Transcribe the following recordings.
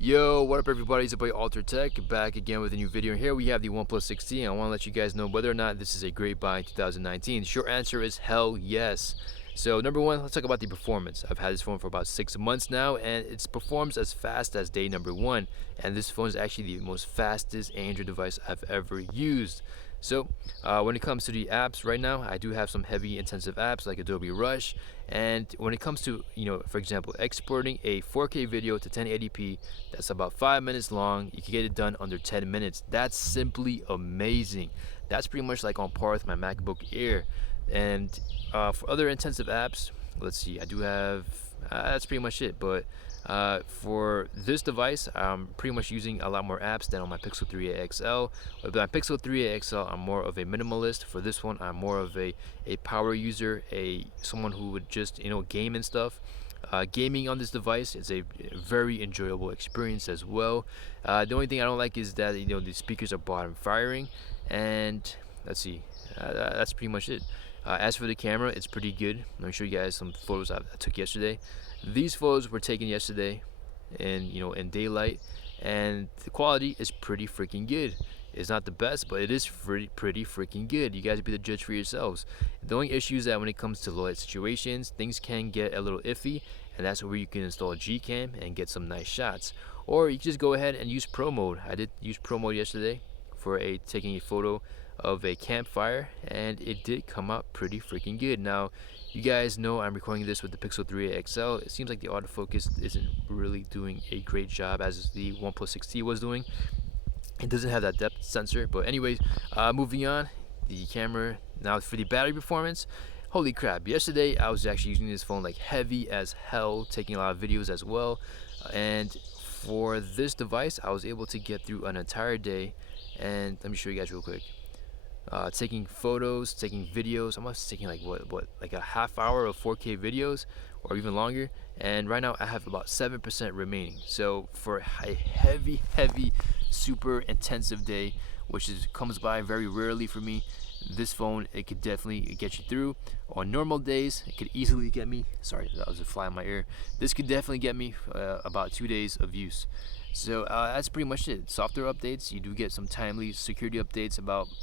Yo, what up everybody, it's your boy Alter Tech, back again with a new video. Here we have the OnePlus 16. I want to let you guys know whether or not this is a great buy in 2019. Short answer is hell yes. So number one, let's talk about the performance. I've had this phone for about 6 months now, and it performs as fast as day number one. And this phone is actually the most fastest Android device I've ever used. So when it comes to the apps right now, I do have some heavy intensive apps like Adobe Rush. And when it comes to, for example, exporting a 4K video to 1080p that's about 5 minutes long, you can get it done under 10 minutes. That's simply amazing. That's pretty much like on par with my MacBook Air. And for other intensive apps, let's see, I do have, that's pretty much it. But for this device, I'm pretty much using a lot more apps than on my Pixel 3a XL. With my Pixel 3a XL, I'm more of a minimalist. For this one, I'm more of a power user, someone who would just game and stuff. Gaming on this device is a very enjoyable experience as well. The only thing I don't like is that the speakers are bottom firing, and let's see, that's pretty much it. As for the camera, it's pretty good. Let me show you guys some photos I took yesterday. These photos were taken yesterday in daylight, and the quality is pretty freaking good. It's not the best, but it is pretty freaking good. You guys be the judge for yourselves. The only issue is that when it comes to low light situations, things can get a little iffy, and that's where you can install Gcam and get some nice shots. Or you can just go ahead and use Pro Mode. I did use Pro Mode yesterday for taking a photo of a campfire, and it did come out pretty freaking good. Now, you guys know I'm recording this with the Pixel 3a XL. It seems like the autofocus isn't really doing a great job as the OnePlus 6T was doing. It doesn't have that depth sensor, but anyways, moving on, the camera. Now for the battery performance, holy crap, yesterday I was actually using this phone like heavy as hell, taking a lot of videos as well, and for this device I was able to get through an entire day. And let me show you guys real quick. Taking photos, taking videos. I'm almost taking like like a half hour of 4K videos or even longer, and right now I have about 7% remaining. So for a heavy super intensive day, which comes by very rarely for me, this phone, it could definitely get you through. On normal days, it could easily get me, sorry, that was a fly in my ear, this could definitely get me about 2 days of use. So that's pretty much it. Software updates, you do get some timely security updates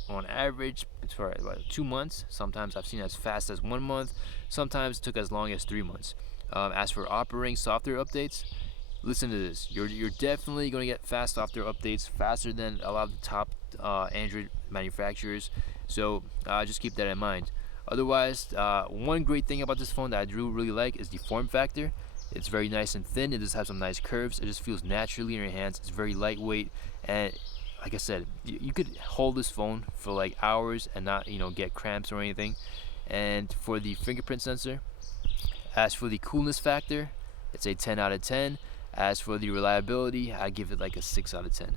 on average for about 2 months. Sometimes I've seen as fast as 1 month, sometimes it took as long as 3 months. As for operating software updates, listen to this, you're definitely going to get fast software updates, faster than a lot of the top Android manufacturers. So just keep that in mind. Otherwise, one great thing about this phone that I do really like is the form factor. It's very nice and thin. It does have some nice curves. It just feels naturally in your hands. It's very lightweight, and like I said, you could hold this phone for like hours and not get cramps or anything. And for the fingerprint sensor, as for the coolness factor, it's a 10 out of 10. As for the reliability, I give it like a 6 out of 10.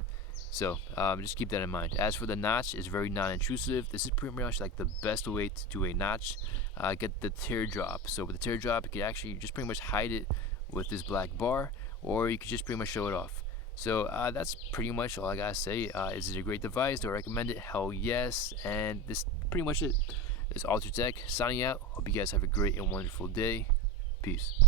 So just keep that in mind. As for the notch, it's very non-intrusive. This is pretty much like the best way to do a notch. Get the teardrop. So with the teardrop, you can actually just pretty much hide it with this black bar, or you could just pretty much show it off. So that's pretty much all I gotta say. Is it a great device? Do I recommend it? Hell yes. And this pretty much it. This is Alter Tech signing out. Hope you guys have a great and wonderful day. Peace.